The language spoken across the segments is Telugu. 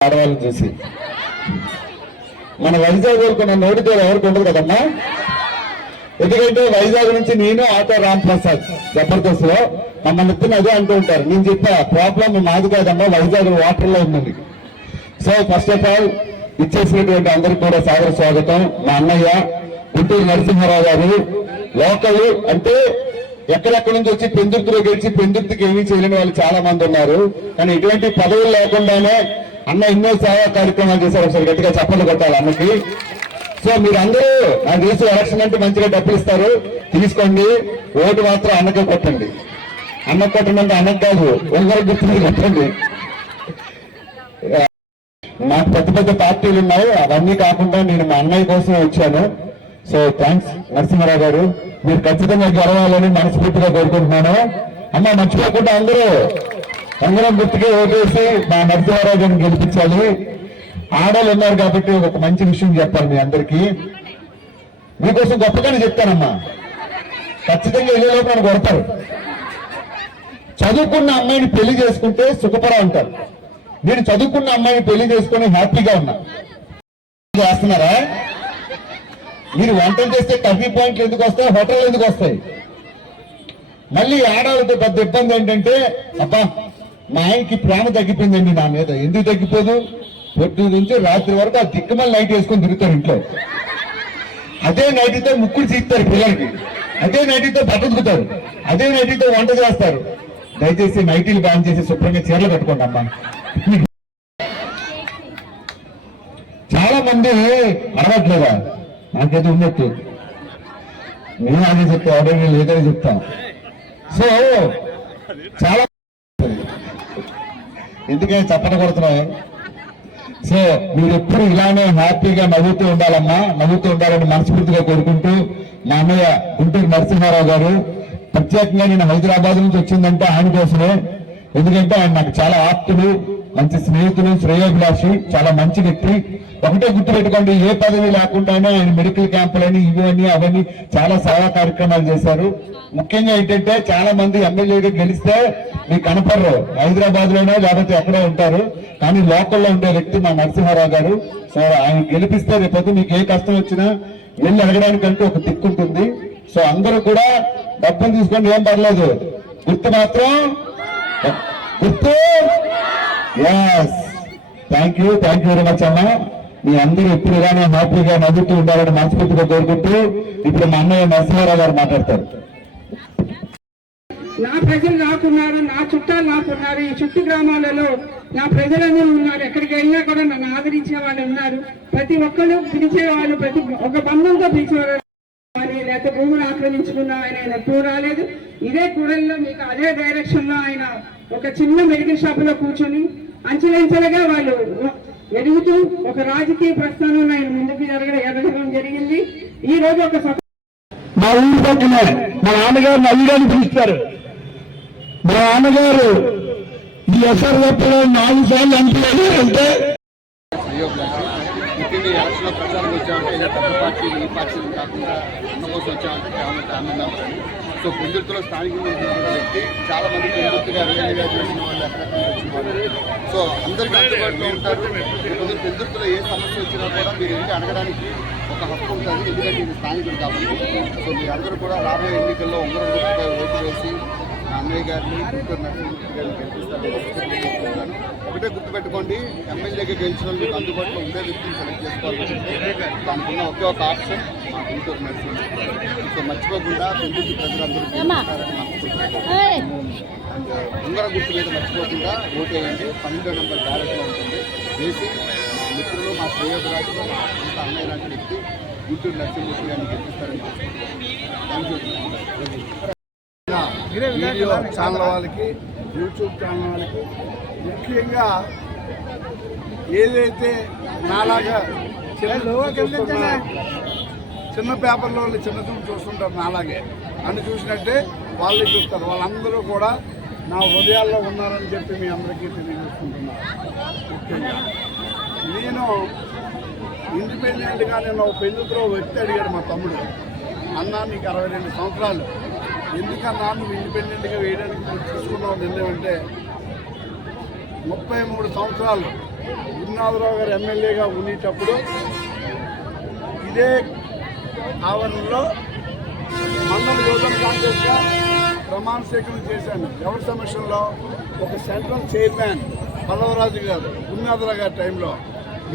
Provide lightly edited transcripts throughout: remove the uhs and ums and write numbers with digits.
ఆడవాళ్ళని చూసి మన వైజాగ్ వరకు నా నోటితో ఎవరికి ఉండదు కదమ్మా. ఎందుకంటే వైజాగ్ నుంచి నేను ఆటో రామ్ ప్రసాద్ జబర్దస్త్ లో మమ్మల్ని ఇద్దరు అదే అంటూ ఉంటారు. నేను చెప్పా ప్రాబ్లం మాది కాదమ్మా, వైజాగ్ వాటర్ లో ఉందండి. సో ఫస్ట్ ఆఫ్ ఆల్ ఇచ్చేసినటువంటి అందరికి కూడా సాదర స్వాగతం. మా అన్నయ్య గుంటూరు నరసింహారావు గారు లోకల్ అంటే ఎక్కడెక్కడి నుంచి వచ్చి పెందుర్తిలో గెలిచి పెందుర్తికి ఏమీ చేయలేని వాళ్ళు చాలా మంది ఉన్నారు. కానీ ఇటువంటి పదవులు లేకుండానే అన్న ఎన్నో సేవా కార్యక్రమాలు చేశారు. ఒకసారి గట్టిగా చప్పట్లు కొట్టాలి అన్నకి. సో మీరందరూ నాకు తెలిసి ఎలక్షన్ అంటే మంచిగా డబ్బులు ఇస్తారు, తీసుకోండి. ఓటు మాత్రం అన్నకే కొట్టండి. అన్నకు కొట్టమంటే అన్నకు కాదు, ఒకరి గుర్తు కొట్టండి. నాకు పెద్ద పెద్ద పార్టీలు ఉన్నాయి, అవన్నీ కాకుండా నేను మా అన్నయ్య కోసం వచ్చాను. సో థ్యాంక్స్ నరసింహారావు గారు, మీరు ఖచ్చితంగా గెలవాలని మనస్ఫూర్తిగా కోరుకుంటున్నాను. అమ్మ మర్చిపోకుండా అందరం గుర్తుకే ఓటేసి మా నరసింహారావు గారిని గెలిపించాలి. ఆడవాళ్ళు ఉన్నారు కాబట్టి ఒక మంచి విషయం చెప్పాలి మీ అందరికీ. మీకోసం గొప్పగానే చెప్తానమ్మా, ఖచ్చితంగా వెళ్ళేలోపు నన్ను కొడతారు. చదువుకున్న అమ్మాయిని పెళ్లి చేసుకుంటే సుఖపరా ఉంటారు. నేను చదువుకున్న అమ్మాయిని పెళ్లి చేసుకుని హ్యాపీగా ఉన్నా. చేస్తున్నారా? మీరు వంటలు చేస్తే కర్రీ పాయింట్లు ఎందుకు వస్తాయి, హోటల్ ఎందుకు వస్తాయి? మళ్ళీ ఆడవాళ్ళతో పెద్ద ఇబ్బంది ఏంటంటే, అబ్బా మా ఆయనకి ప్రేమ తగ్గిపోయిందండి నా మీద. ఎందుకు తగ్గిపోదు? పొద్దున్న నుంచి రాత్రి వరకు ఆ దిక్కుమల్లి నైట్ వేసుకొని తిరుగుతారు ఇంట్లో. అదే నైట్తో ముక్కుడు చీస్తారు పిల్లలకి, అదే నైట్తో బట్టలుకుతారు, అదే నైట్తో వంట చేస్తారు. దయచేసి నైటీలు బ్యాన్ చేసి శుభ్రంగా చీరలు కట్టుకోండి అమ్మా. చాలా మంది అడగట్లేదా? నాకైతే ఉన్నట్టు నేను అదే చెప్తా, ఎవరైనా లేదని చెప్తాం. సో చాలా ఎందుకని చప్పట కొడుతున్నాయి. సో మీరు ఎప్పుడు ఇలానే హ్యాపీగా నవ్వుతూ ఉండాలమ్మా, నవ్వుతూ ఉండాలని మనస్ఫూర్తిగా కోరుకుంటూ, మా అన్నయ్య గుంటూరు నరసింహారావు గారు ప్రత్యేకంగా నేను హైదరాబాద్ నుంచి వచ్చిందంటే ఆయన కోసమే. ఎందుకంటే ఆయన నాకు చాలా ఆప్తుడు, మంచి స్నేహితులు, శ్రేయోభిలాషి, చాలా మంచి వ్యక్తి. ఒకటే గుర్తుపెట్టుకోండి, ఏ పదవి లేకుండానే ఆయన మెడికల్ క్యాంపులని ఇవన్నీ అవన్నీ చాలా సేవా కార్యక్రమాలు చేశారు. ముఖ్యంగా ఏంటంటే చాలా మంది ఎమ్మెల్యేగా గెలిస్తే మీకు కనపడరు, హైదరాబాద్ లోనే లేకపోతే ఎక్కడో ఉంటారు. కానీ లోకల్లో ఉండే వ్యక్తి మా నరసింహారావు గారు. సో ఆయన గెలిపిస్తే రేపొద్దు మీకు ఏ కష్టం వచ్చినా వెళ్ళి అడగడానికంటూ ఒక దిక్కు ఉంటుంది. సో అందరూ కూడా డబ్బులు తీసుకోండి, ఏం పర్లేదు, గుర్తు మాత్రం గుర్తు. థ్యాంక్ యూ వెరీ మచ్ అమ్మా. మీ అందరూ ఎప్పుడు ఇలానే హ్యాపీగా నవ్వుతూ ఉండాలని మనస్ఫూర్తిగా కోరుకుంటూ ఇప్పుడు మా అన్నయ్య నరసింహారావు గారు మాట్లాడతారు. నా ప్రజలు నాకున్నారు, నా చుట్టాలు నాకున్నారు, ఈ చుట్టూ గ్రామాలలో నా ప్రజలందరూ ఉన్నారు. ఎక్కడికి వెళ్ళినా కూడా నన్ను ఆదరించే వాళ్ళు ఉన్నారు. ప్రతి ఒక్కరు పిలిచేవాళ్ళు, ప్రతి ఒక బంధంతో పిలిచేవాళ్ళు. లేకపోతే భూములు ఆక్రమించుకున్న ఆయన ఎప్పుడు రాలేదు. ఇదే కూడలిలో మీకు అదే డైరెక్షన్ లో ఆయన ఒక చిన్న మెడికల్ షాప్ లో కూర్చొని అంచెలంచెలుగా వాళ్ళు ఎదుగుతూ ఒక రాజకీయ ప్రస్థానంలో ఆయన ముందుకు ఎదగడం జరిగింది. ఈ రోజు ఒక మా ఊరి పక్కనే మా నాన్నగారు నల్లిగాని పిలుస్తారు. మా నాన్నగారు ఈ ఎస్ఆర్ఎఫ్లో 4 సార్లు ఎంపీ అంటే ముఖ్యంగా ఈ ఎలక్షన్లో ప్రచారం వచ్చామంటే ఇలా పెద్ద పార్టీలు ఈ పార్టీలు కాకుండా అన్న కోసం వచ్చామంటే కేవలం ఆనందం. సో పెందుర్తిలో స్థానికంగా వ్యక్తి చాలా మంది పెందుర్తిగా రియల్గా చేసిన వాళ్ళు ఎక్కడెక్కడ వచ్చిన వాళ్ళు. సో అందరికీ అందుబాటులో ఉంటారు. పెందుర్తిలో ఏ సమస్య వచ్చినా కూడా మీరు వెళ్ళి అడగడానికి ఒక హక్కు ఉంటుంది, ఎందుకంటే ఇది స్థానికులు కాబట్టి. సో మీ అందరూ కూడా రాబోయే ఎన్నికల్లో ఉంగరం గుర్తుపై ఓటు వేసి మా అన్నయ్య గారిని గుంటూరు నరసింహారావు గారిని గెలిపిస్తారని ఒకటే గుర్తుపెట్టుకోండి, ఎమ్మెల్యేగా గెలిచిన మీకు అందుబాటులో ఉండే వ్యక్తిని సెలెక్ట్ చేసుకోవాలంటే దానికి ఉన్న ఒకే ఒక ఆప్షన్ మా గుంటూరు నరసింహారావు. సో మర్చిపోకుండా పెందుర్తి ప్రజలందరూ ఉంగరం గుర్తు మీద మర్చిపోకుండా ఓటు వేయండి. 12వ నెంబర్ బ్యాలెట్లో ఉంటుంది. వేసి మా మిత్రులు, మా శ్రేయోభిలాషులు, మా సొంత అన్నయ్య లాంటి వ్యక్తి గుంటూరు నరసింహారావు గారిని గెలిపిస్తారని థ్యాంక్ యూ. వీడియో ఛానల్ వాళ్ళకి, యూట్యూబ్ ఛానల్ వాళ్ళకి, ముఖ్యంగా ఏదైతే నాలాగా చిన్న పేపర్లో చిన్న చూస్తుంటారు, నాలాగే అని చూసినట్టే వాళ్ళు చూస్తారు. వాళ్ళందరూ కూడా నా హృదయాల్లో ఉన్నారని చెప్పి మీ అందరికీ తెలియజేసుకుంటున్నారు. ముఖ్యంగా నేను ఇండిపెండెంట్గా నేను పెళ్లితో వ్యక్తి అడిగాడు మా తమ్ముడు, అన్నా నీకు 62 సంవత్సరాలు, ఎందుకన్నా నువ్వు ఇండిపెండెంట్గా వేయడానికి తీసుకున్నావు నిర్ణయం అంటే, 33 సంవత్సరాలు గురునాథరావు గారు ఎమ్మెల్యేగా ఉండేటప్పుడు ఇదే ఆవరణలో మండల యువజన కాంగ్రెస్గా ప్రమాణ స్వీకారం చేశాను. ఎవరి సమక్షంలో ఒక సెంట్రల్ చైర్మన్ పల్లవరాజు గారు గురునాథరావు గారి టైంలో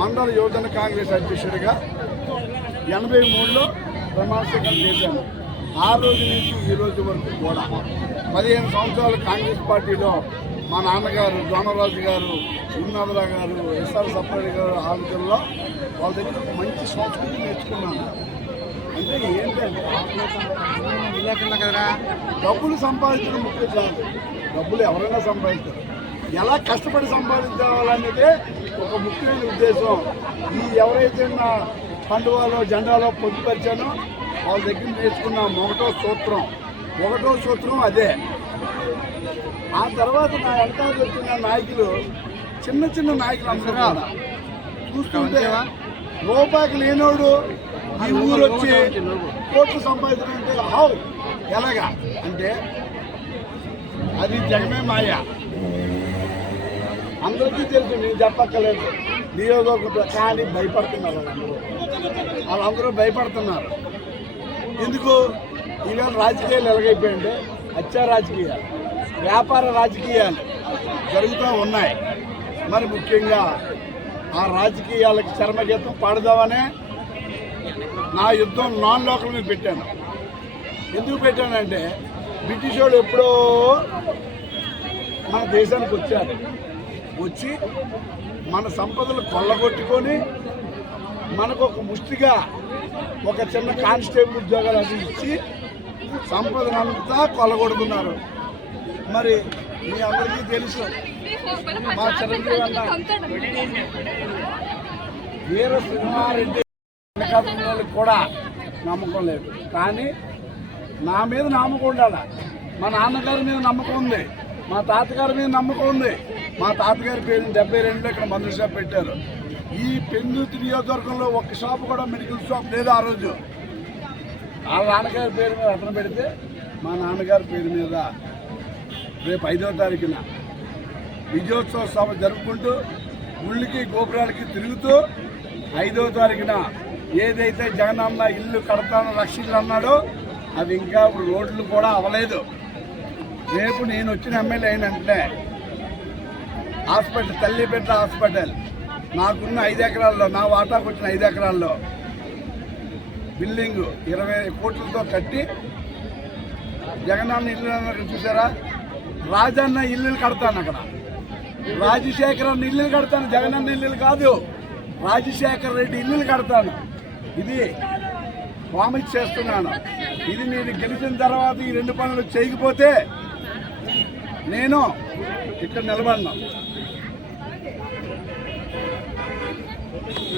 మండల యువజన కాంగ్రెస్ అధ్యక్షుడిగా 83లో ప్రమాణ స్వీకారం చేశాను. ఆ రోజు నుంచి ఈ రోజు వరకు కూడా 15 సంవత్సరాలు కాంగ్రెస్ పార్టీలో మా నాన్నగారు జోనరాజు గారు, గురునాథరావు గారు, ఎస్ఆర్ సప్పారెడ్డి గారు ఆలోచనలో వాళ్ళ దగ్గర ఒక మంచి సంస్కృతి నేర్చుకున్నాను. అంటే ఏంటంటే డబ్బులు సంపాదించడం ముఖ్యం కాదు, డబ్బులు ఎవరైనా సంపాదిస్తారు, ఎలా కష్టపడి సంపాదించాలనేదే ఒక ముఖ్యమైన ఉద్దేశం. ఈ ఎవరైతే నా పండుగలో జెండాలో పొందుపరిచానో వాళ్ళ దగ్గర నేర్చుకున్న ఒకటో సూత్రం అదే. ఆ తర్వాత నా వెనకాల వచ్చిన నాయకులు చిన్న నాయకులు అందరూ కూడా చూస్తుంటే రూపాయికి లేనోడు ఈ ఊరు వచ్చి కోట్లు సంపాదించాలంటే హౌ ఎలాగా అంటే అది జగమే మాయ. అందరికీ తెలుసు, నేను చెప్పక్కర్లేదు. నియోజకవర్గం కానీ భయపడుతున్నారు వాళ్ళందరూ భయపడుతున్నారు. ఎందుకు? ఈవేళ రాజకీయాలు ఎలాగైపోయాయంటే హత్యా రాజకీయాలు, వ్యాపార రాజకీయాలు జరుగుతూ ఉన్నాయి. మరి ముఖ్యంగా ఆ రాజకీయాలకు చర్మగీతం పాడదామనే నా యుద్ధం నాన్ లోకల్ మీద పెట్టాను. ఎందుకు పెట్టానంటే బ్రిటిష్ వాళ్ళు ఎప్పుడో మన దేశానికి వచ్చి మన సంపదలు కొల్లగొట్టుకొని మనకు ఒక ముష్టిగా ఒక చిన్న కానిస్టేబుల్ ఉద్యోగాలు అది ఇచ్చి సంపదనంతా కొల్లగొడుతున్నారు. మరి మీ అందరికీ తెలుసు, మా చిరంజీవి అన్న వీర సింహారెడ్డి వాళ్ళకి కూడా నమ్మకం లేదు, కానీ నా మీద నమ్మకం ఉండాలి. మా నాన్నగారి మీద నమ్మకం ఉంది, మా తాతగారి మీద నమ్మకం ఉంది. మా తాతగారి పేరు 72లో ఇక్కడ మందుల షాప్ పెట్టారు. ఈ పెందుర్తి నియోజకవర్గంలో ఒక్క షాపు కూడా మెడికల్ షాప్ లేదు ఆ రోజు. వాళ్ళ నాన్నగారి పేరు మీద అతను పెడితే మా నాన్నగారి పేరు మీద రేపు 5వ తారీఖున విజయోత్సవ సభ జరుపుకుంటూ గుళ్ళకి గోపురాలకి తిరుగుతూ 5వ తారీఖున ఏదైతే జగనన్న ఇల్లు కడతానో లక్షలు అన్నాడో అది ఇంకా ఇప్పుడు రోడ్లు కూడా అవ్వలేదు. రేపు నేను వచ్చిన ఎమ్మెల్యే అయినంటే హాస్పిటల్, తల్లిపేట హాస్పిటల్ నాకున్న 5 ఎకరాల్లో, నా వాటాకు వచ్చిన 5 ఎకరాల్లో బిల్డింగ్ 20 కోట్లతో కట్టి జగనన్న ఇల్లు చూసారా, రాజన్న ఇల్లులు కడతాను. అక్కడ రాజశేఖర్ అన్న ఇల్లులు కడతాను, జగనన్న ఇల్లులు కాదు, రాజశేఖర్ రెడ్డి ఇల్లులు కడతాను. ఇది ప్రామిస్ చేస్తున్నాను. ఇది నేను గెలిచిన తర్వాత ఈ 2 పనులు చేయకపోతే నేను ఇక్కడ నిలబడినా.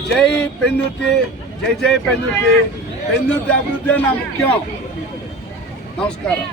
జై పెందుర్తి, జై పెందుర్తి. పెందుర్తి అభివృద్ధి నా ముఖ్యం. నమస్కారం.